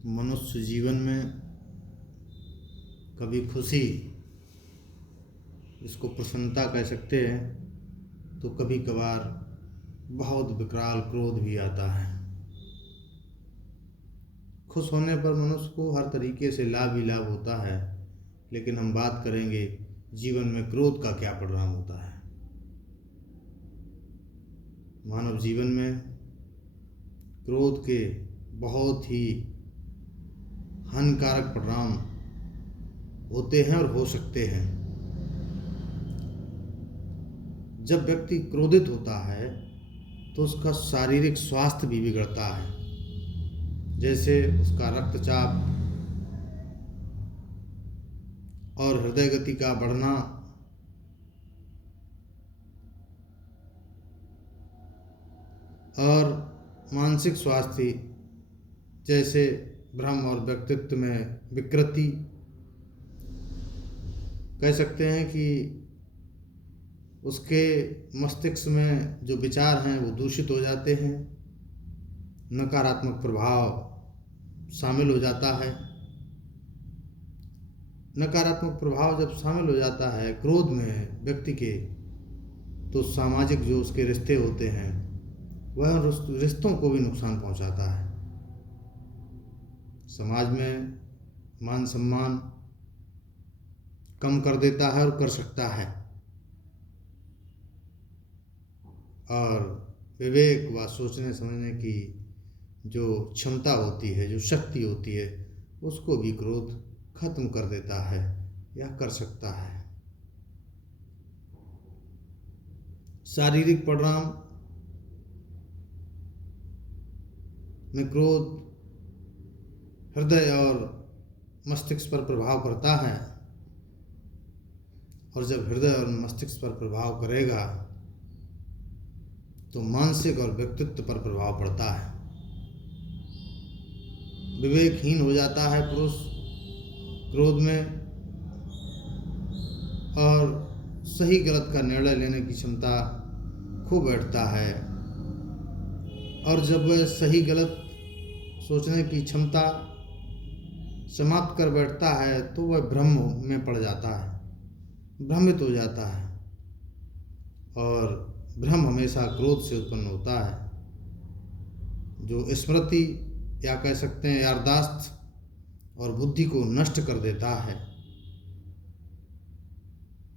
मनुष्य जीवन में कभी खुशी, इसको प्रसन्नता कह सकते हैं, तो कभी कभार बहुत विकराल क्रोध भी आता है। खुश होने पर मनुष्य को हर तरीके से लाभ ही लाभ होता है, लेकिन हम बात करेंगे जीवन में क्रोध का क्या परिणाम होता है। मानव जीवन में क्रोध के बहुत ही हानिकारक परिणाम होते हैं और हो सकते हैं। जब व्यक्ति क्रोधित होता है तो उसका शारीरिक स्वास्थ्य भी बिगड़ता है, जैसे उसका रक्तचाप और हृदय गति का बढ़ना, और मानसिक स्वास्थ्य जैसे भ्रम और व्यक्तित्व में विकृति। कह सकते हैं कि उसके मस्तिष्क में जो विचार हैं वो दूषित हो जाते हैं, नकारात्मक प्रभाव शामिल हो जाता है। नकारात्मक प्रभाव जब शामिल हो जाता है क्रोध में व्यक्ति के, तो सामाजिक जो उसके रिश्ते होते हैं वह रिश्तों को भी नुकसान पहुंचाता है। समाज में मान सम्मान कम कर देता है और कर सकता है, और विवेक व सोचने समझने की जो क्षमता होती है, जो शक्ति होती है, उसको भी क्रोध खत्म कर देता है या कर सकता है। शारीरिक परिणाम में क्रोध हृदय और मस्तिष्क पर प्रभाव करता है, और जब हृदय और मस्तिष्क पर प्रभाव करेगा तो मानसिक और व्यक्तित्व पर प्रभाव पड़ता है। विवेकहीन हो जाता है पुरुष क्रोध में, और सही गलत का निर्णय लेने की क्षमता खो बैठता है, और जब वह सही गलत सोचने की क्षमता समाप्त कर बैठता है तो वह भ्रम में पड़ जाता है, भ्रमित हो जाता है, और भ्रम हमेशा क्रोध से उत्पन्न होता है, जो स्मृति या कह सकते हैं याददाश्त और बुद्धि को नष्ट कर देता है।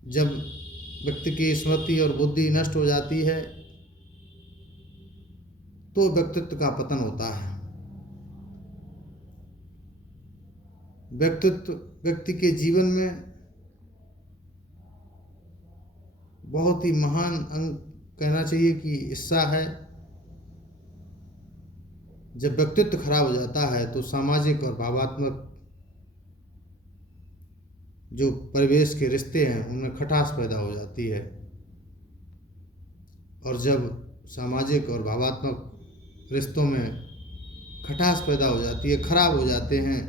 जब व्यक्ति की स्मृति और बुद्धि नष्ट हो जाती है तो व्यक्तित्व का पतन होता है। व्यक्ति के जीवन में बहुत ही महान अंग कहना चाहिए कि हिस्सा है। जब व्यक्तित्व खराब हो जाता है तो सामाजिक और भावात्मक जो परिवेश के रिश्ते हैं उनमें खटास पैदा हो जाती है, और जब सामाजिक और भावात्मक रिश्तों में खटास पैदा हो जाती है, खराब हो जाते हैं,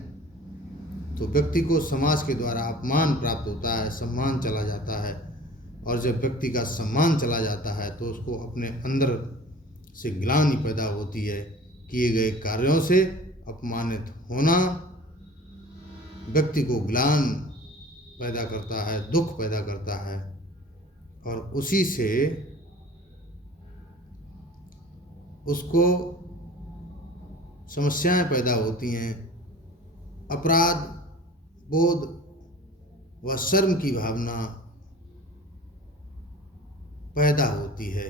तो व्यक्ति को समाज के द्वारा अपमान प्राप्त होता है, सम्मान चला जाता है, और जब व्यक्ति का सम्मान चला जाता है तो उसको अपने अंदर से ग्लानि पैदा होती है। किए गए कार्यों से अपमानित होना व्यक्ति को ग्लानि पैदा करता है, दुख पैदा करता है, और उसी से उसको समस्याएं पैदा होती हैं। अपराध बोध व शर्म की भावना पैदा होती है।